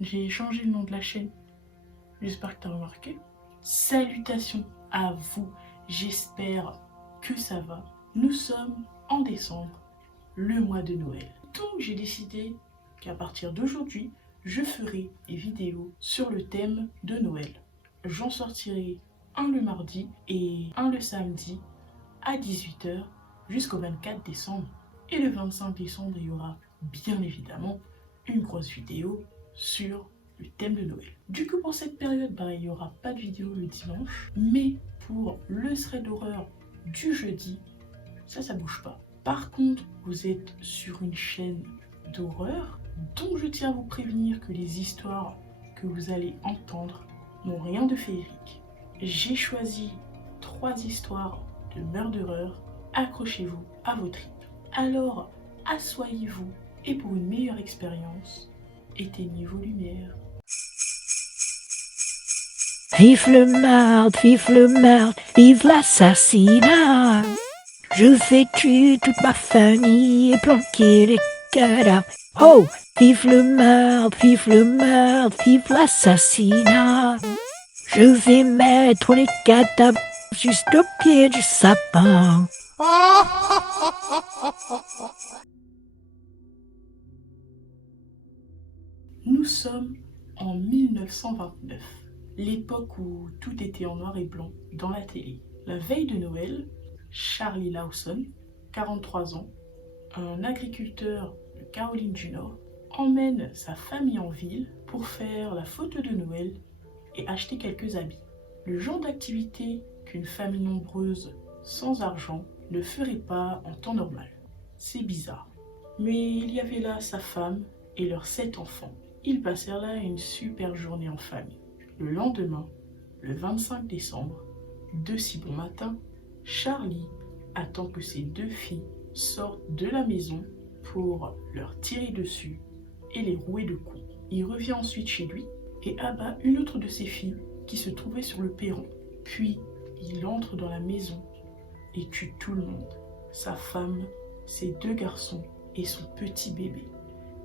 j'ai changé le nom de la chaîne. J'espère que tu as remarqué. Salutations à vous, j'espère que ça va. Nous sommes en décembre, le mois de Noël. Donc j'ai décidé qu'à partir d'aujourd'hui, je ferai des vidéos sur le thème de Noël. J'en sortirai un le mardi et un le samedi à 18 h jusqu'au 24 décembre. Et le 25 décembre, il y aura bien évidemment une grosse vidéo sur le thème de Noël. Du coup, pour cette période, il n'y aura pas de vidéo le dimanche, mais pour le thread d'horreur du jeudi, ça bouge pas. Par contre, vous êtes sur une chaîne d'horreur, donc je tiens à vous prévenir que les histoires que vous allez entendre n'ont rien de féerique. J'ai choisi 3 histoires de meurtres. Accrochez-vous à vos tripes. Alors, asseyez-vous et pour une meilleure expérience, éteignez vos lumières. Vive le meurtre, vive l'assassinat. Je vais tuer toute ma famille et planquer les cadavres. Oh, vive le meurtre, vive l'assassinat. Je vais mettre les cadavres juste au pied du sapin. Nous sommes en 1929, l'époque où tout était en noir et blanc dans la télé. La veille de Noël, Charlie Lawson, 43 ans, un agriculteur de Caroline du Nord, emmène sa famille en ville pour faire la photo de Noël et acheter quelques habits. Le genre d'activité qu'une famille nombreuse sans argent ne ferait pas en temps normal. C'est bizarre. Mais il y avait là sa femme et leurs 7 enfants. Ils passèrent là une super journée en famille. Le lendemain, le 25 décembre, de si bon matin, Charlie attend que ses 2 filles sortent de la maison pour leur tirer dessus et les rouer de coups. Il revient ensuite chez lui et abat une autre de ses filles qui se trouvait sur le perron. Puis, il entre dans la maison et tue tout le monde. Sa femme, ses 2 garçons et son petit bébé.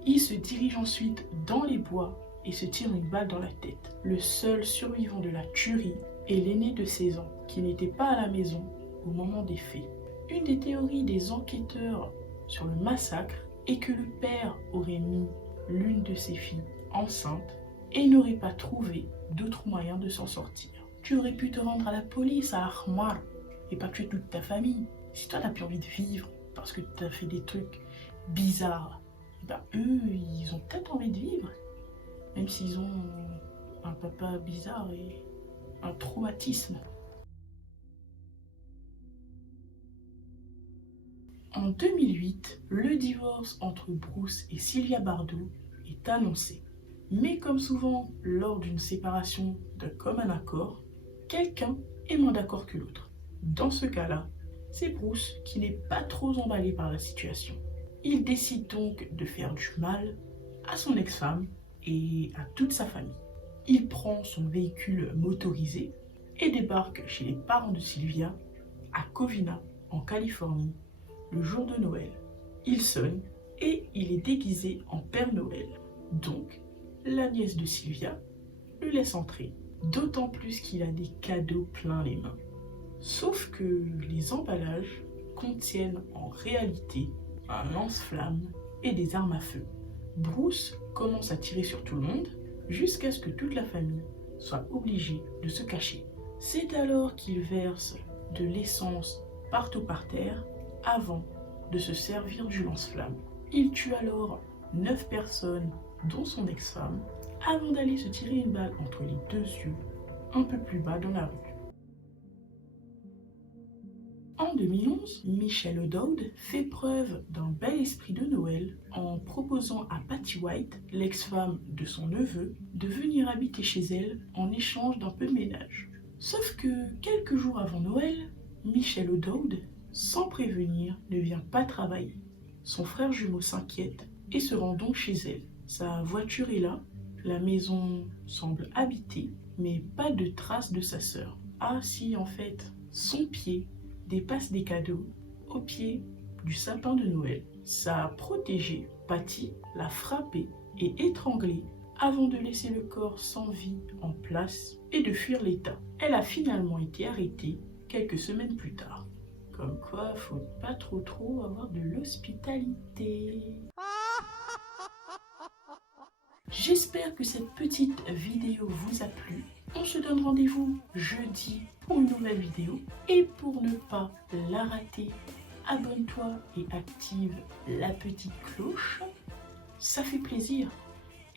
Il se dirige ensuite dans les bois et se tire une balle dans la tête. Le seul survivant de la tuerie est l'aîné de 16 ans, qui n'était pas à la maison au moment des faits. Une des théories des enquêteurs sur le massacre est que le père aurait mis l'une de ses filles enceinte et n'aurait pas trouvé d'autre moyen de s'en sortir. Tu aurais pu te rendre à la police à Ahmar et pas tuer toute ta famille. Si toi t'as plus envie de vivre parce que t'as fait des trucs bizarres, eux, ils ont peut-être envie de vivre, même s'ils ont un papa bizarre et un traumatisme. En 2008, le divorce entre Bruce et Sylvia Bardot est annoncé. Mais comme souvent lors d'une séparation de commun accord, quelqu'un est moins d'accord que l'autre. Dans ce cas-là, c'est Bruce qui n'est pas trop emballé par la situation. Il décide donc de faire du mal à son ex-femme et à toute sa famille. Il prend son véhicule motorisé et débarque chez les parents de Sylvia à Covina, en Californie, le jour de Noël. Il sonne et il est déguisé en Père Noël. Donc, la nièce de Sylvia le laisse entrer, d'autant plus qu'il a des cadeaux plein les mains. Sauf que les emballages contiennent en réalité un lance-flamme et des armes à feu. Bruce commence à tirer sur tout le monde jusqu'à ce que toute la famille soit obligée de se cacher. C'est alors qu'il verse de l'essence partout par terre avant de se servir du lance-flamme. Il tue alors 9 personnes, dont son ex-femme, avant d'aller se tirer une balle entre les 2 yeux, un peu plus bas dans la rue. En 2011, Michelle O'Dowd fait preuve d'un bel esprit de Noël en proposant à Patty White, l'ex-femme de son neveu, de venir habiter chez elle en échange d'un peu de ménage. Sauf que quelques jours avant Noël, Michelle O'Dowd, sans prévenir, ne vient pas travailler. Son frère jumeau s'inquiète et se rend donc chez elle. Sa voiture est là, la maison semble habitée, mais pas de traces de sa sœur. Ah si, en fait, son pied dépasse des cadeaux au pied du sapin de Noël. Sa protégée, Patty, l'a frappé et étranglé avant de laisser le corps sans vie en place et de fuir l'État. Elle a finalement été arrêtée quelques semaines plus tard. Comme quoi, faut pas trop avoir de l'hospitalité. J'espère que cette petite vidéo vous a plu. On se donne rendez-vous jeudi pour une nouvelle vidéo. Et pour ne pas la rater, abonne-toi et active la petite cloche. Ça fait plaisir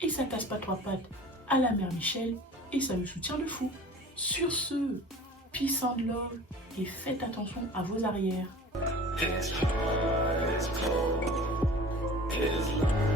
et ça casse pas trois pattes à la mère Michel et ça me soutient de fou. Sur ce, peace and love et faites attention à vos arrières. It's hard, it's cold, it's long.